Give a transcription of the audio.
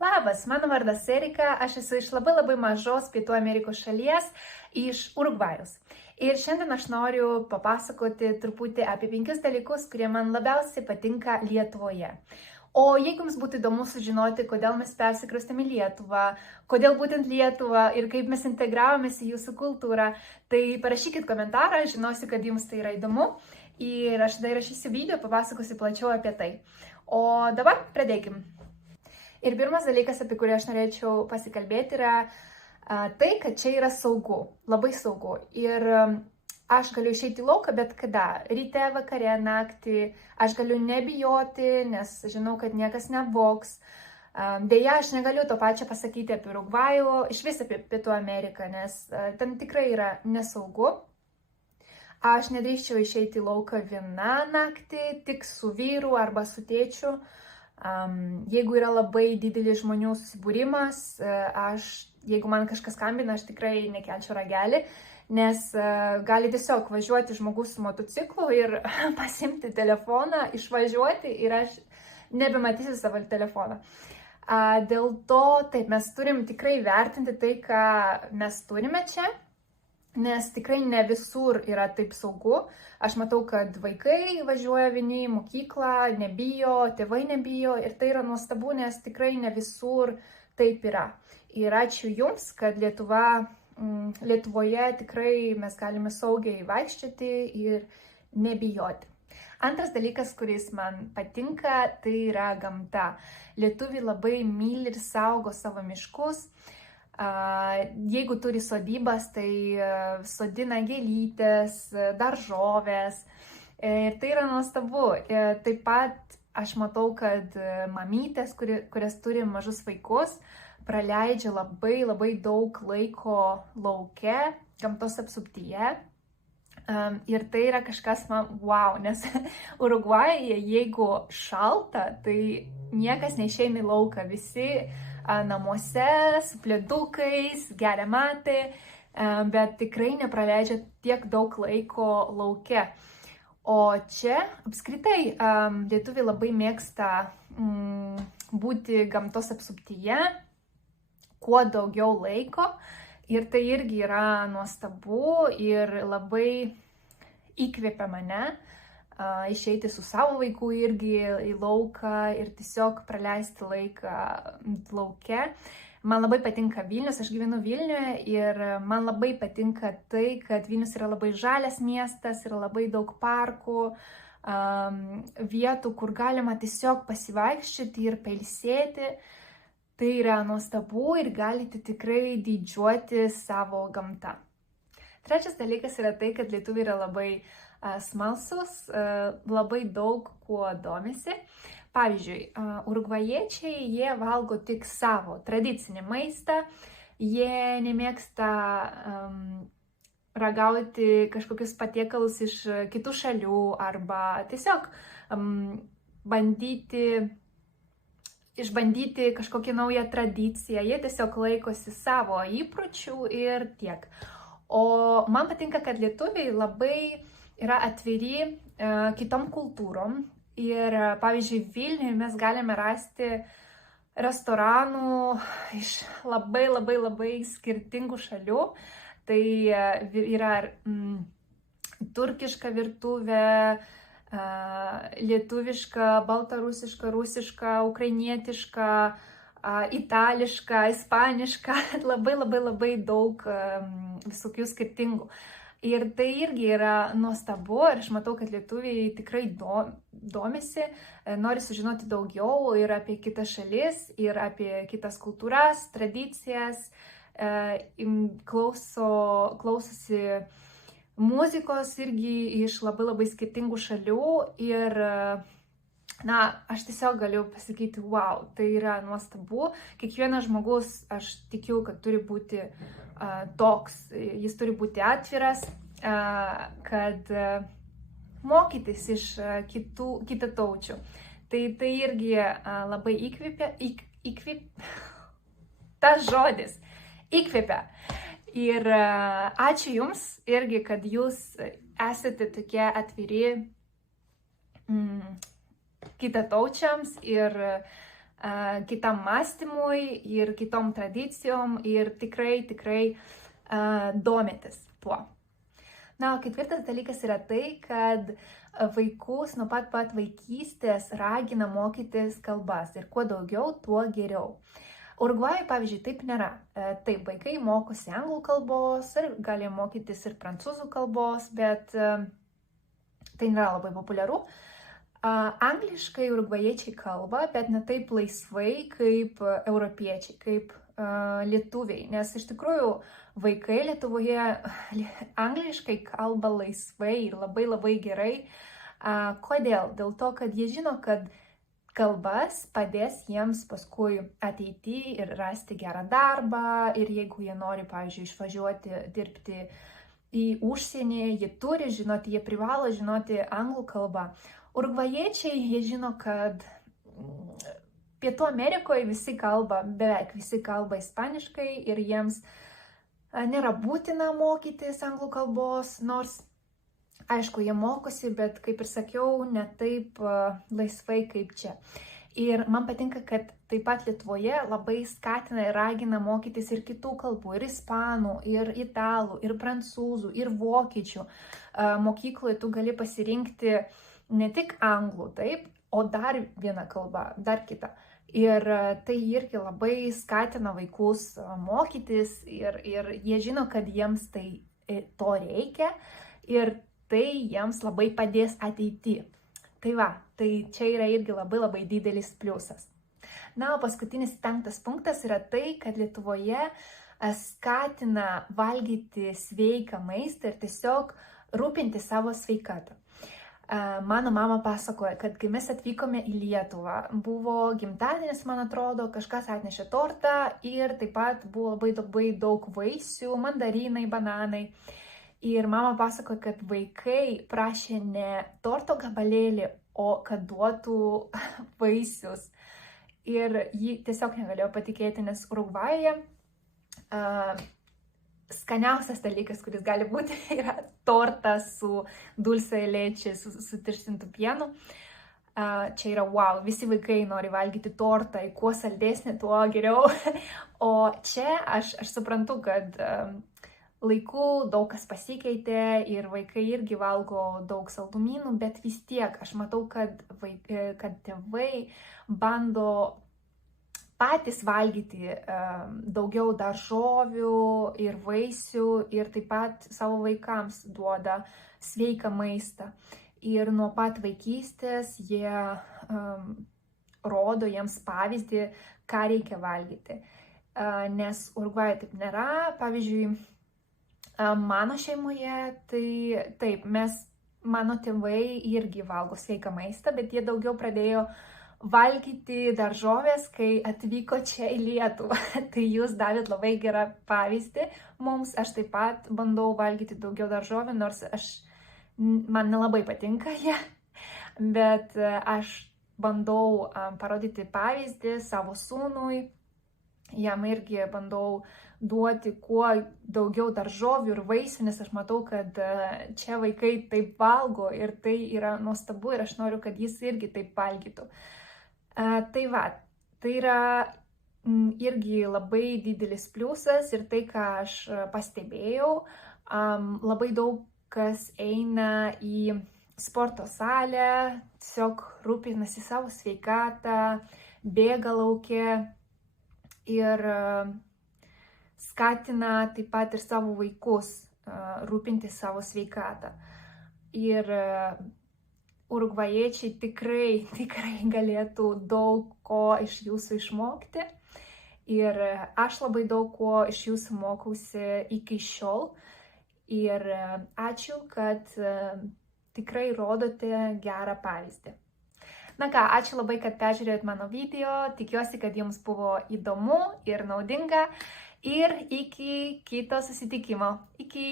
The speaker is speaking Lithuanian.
Labas, mano vardas Erika, aš esu iš labai mažos Pietų Amerikos šalies, iš Urugvajaus. Ir šiandien aš noriu papasakoti truputį apie 5 dalykus, kurie man labiausiai patinka Lietuvoje. O jeigu jums būtų įdomu sužinoti, kodėl mes persikraustėme į Lietuvą, kodėl būtent Lietuvą ir kaip mes integravomės į jūsų kultūrą, tai parašykit komentarą, žinosiu, kad jums tai yra įdomu. Ir aš tada įrašysiu video, papasakosiu plačiau apie tai. O dabar pradėkim. Ir pirmas dalykas, apie kurį aš norėčiau pasikalbėti, yra tai, kad čia yra saugu, labai saugu. Ir aš galiu išeiti į lauką bet kada, ryte, vakare, naktį, aš galiu nebijoti, nes žinau, kad niekas nevogs. Deja, aš negaliu to pačio pasakyti apie Urugvajų, iš vis apie Pietų Ameriką, nes ten tikrai yra nesaugu. Aš nedrįsčiau išeiti į lauką viena naktį, tik su vyru arba su tėčiu. Jeigu yra labai didelis žmonių susibūrimas, jeigu man kažkas skambina, aš tikrai nekelčiau ragelį, nes gali tiesiog važiuoti žmogus su motociklu ir pasimti telefoną, išvažiuoti ir aš nebematysiu savo telefoną. Dėl to, taip, mes turim tikrai vertinti tai, ką mes turime čia. Nes tikrai ne visur yra taip saugu. Aš matau, kad vaikai važiuoja vieni į mokyklą, nebijo, tėvai nebijo ir tai yra nuostabu, nes tikrai ne visur taip yra. Ir ačiū Jums, kad Lietuvoje tikrai mes galime saugiai vaikščioti ir nebijoti. Antras dalykas, kuris man patinka, tai yra gamta. Lietuviai labai myli ir saugo savo miškus. Jeigu turi sodybas, tai sodina gėlytės, daržovės ir tai yra nuostabu. Taip pat aš matau, kad mamytės, kurias turi mažus vaikus, praleidžia labai daug laiko lauke, gamtos apsuptyje. Ir tai yra kažkas man wow, nes Urugvajuje, jeigu šalta, tai niekas neišeina į lauką, visi namuose, su plėdukais, geria matė, bet tikrai nepraleidžia tiek daug laiko lauke. O čia apskritai lietuviai labai mėgsta būti gamtos apsuptyje, kuo daugiau laiko. Ir tai irgi yra nuostabu ir labai įkvėpia mane išeiti su savo vaiku irgi į lauką ir tiesiog praleisti laiką lauke. Man labai patinka Vilnius, aš gyvenu Vilniuje ir man labai patinka tai, kad Vilnius yra labai žalias miestas, yra labai daug parkų, vietų, kur galima tiesiog pasivaikščioti ir pailsėti. Tai yra nuostabu ir galite tikrai didžiuoti savo gamtą. Trečias dalykas yra tai, kad lietuviai yra labai smalsus, labai daug kuo domisi. Pavyzdžiui, urugvajiečiai, jie valgo tik savo tradicinį maistą, jie nemėgsta ragauti kažkokius patiekalus iš kitų šalių arba tiesiog išbandyti kažkokią naują tradiciją. Jie tiesiog laikosi savo įpročių ir tiek. O man patinka, kad lietuviai labai yra atviri kitom kultūrom. Ir pavyzdžiui, Vilniuje mes galime rasti restoranų iš labai skirtingų šalių. Tai yra turkiška virtuvė, lietuviška, baltarusiška, rusiška, ukrainietiška, itališka, ispaniška, labai daug visokių skirtingų. Ir tai irgi yra nuostabu ir aš matau, kad lietuviai tikrai domisi, nori sužinoti daugiau ir apie kitas šalis, ir apie kitas kultūras, tradicijas, klausosi muzikos irgi iš labai skirtingų šalių ir aš tiesiog galiu pasakyti, wow, tai yra nuostabu. Kiekvienas žmogus, aš tikiu, kad turi būti toks, jis turi būti atviras, kad mokytis iš kitataučių. Tai irgi labai tas žodis, įkvėpia. Ir ačiū Jums irgi, kad Jūs esate tokie atviri kitataučiams ir kitam mąstymui ir kitom tradicijom ir tikrai domitės tuo. Na, o ketvirtas dalykas yra tai, kad vaikus nuo pat vaikystės ragina mokytis kalbas ir kuo daugiau, tuo geriau. Urugvajuje, pavyzdžiui, taip nėra. Taip, vaikai mokosi anglų kalbos ir gali mokytis ir prancūzų kalbos, bet tai nėra labai populiaru. Angliškai urugvajiečiai kalba, bet ne taip laisvai kaip europiečiai, kaip lietuviai, nes iš tikrųjų vaikai Lietuvoje angliškai kalba laisvai ir labai gerai. Kodėl? Dėl to, kad jie žino, kad kalbas padės jiems paskui ateityje ir rasti gerą darbą ir jeigu jie nori, pavyzdžiui, išvažiuoti dirbti į užsienį, jie turi žinoti, jie privalo žinoti anglų kalbą. Urugvajiečiai, jie žino, kad Pietų Amerikoje visi kalba, beveik visi kalba ispaniškai ir jiems nėra būtina mokytis anglų kalbos, nors, aišku, jie mokosi, bet, kaip ir sakiau, ne taip laisvai kaip čia. Ir man patinka, kad taip pat Lietuvoje labai skatina ir ragina mokytis ir kitų kalbų, ir ispanų, ir italų, ir prancūzų, ir vokiečių. Mokykloje tu gali pasirinkti ne tik anglų, taip, o dar vieną kalbą, dar kitą. Ir tai irgi labai skatina vaikus mokytis ir jie žino, kad jiems to reikia ir tai jiems labai padės ateityje. Tai va, tai čia yra irgi labai didelis pliusas. Na, o paskutinis 5 punktas yra tai, kad Lietuvoje skatina valgyti sveiką maistą ir tiesiog rūpinti savo sveikatą. Mano mama pasakoja, kad kai mes atvykome į Lietuvą, buvo gimtadienis, man atrodo, kažkas atnešė tortą ir taip pat buvo labai daug vaisių, mandarinai, bananai. Ir mama pasakoja, kad vaikai prašė ne torto gabalėlį, o kad duotų vaisius. Ir ji tiesiog negalėjo patikėti, nes Urugvajuje skaniausias dalykas, kuris gali būti, yra tortas su dulce de leche, su tirštintu pienu. Čia yra wow, visi vaikai nori valgyti tortą, kuo saldesnį, tuo geriau. O čia aš suprantu, kad laiku daug kas pasikeitė ir vaikai irgi valgo daug saldumynų, bet vis tiek aš matau, kad tėvai bando patys valgyti daugiau daržovių ir vaisių ir taip pat savo vaikams duoda sveiką maistą. Ir nuo pat vaikystės jie rodo jiems pavyzdį, ką reikia valgyti. Nes Urugvajuje taip nėra. Pavyzdžiui, mano šeimoje, tai taip, mano tėvai irgi valgo sveiką maistą, bet jie daugiau pradėjo valgyti daržovės, kai atvyko čia į Lietuvą. Tai jūs davėt labai gerą pavyzdį mums. Aš taip pat bandau valgyti daugiau daržovių, nors man nelabai patinka jie. Bet aš bandau parodyti pavyzdį savo sūnui. Jam irgi bandau duoti kuo daugiau daržovių ir vaisių, nes aš matau, kad čia vaikai taip valgo ir tai yra nuostabu ir aš noriu, kad jis irgi taip valgytų. Tai va, tai yra irgi labai didelis pliusas ir tai, ką aš pastebėjau, labai daug kas eina į sporto salę, tiesiog rūpinasi savo sveikatą, bėga lauke ir skatina taip pat ir savo vaikus rūpinti savo sveikatą. Ir urugvajiečiai tikrai galėtų daug ko iš jūsų išmokti. Ir aš labai daug ko iš jūsų mokausi iki šiol. Ir ačiū, kad tikrai rodote gerą pavyzdį. Na ką, ačiū labai, kad peržiūrėjot mano video. Tikiuosi, kad jums buvo įdomu ir naudinga. Ir iki kito susitikimo. Iki!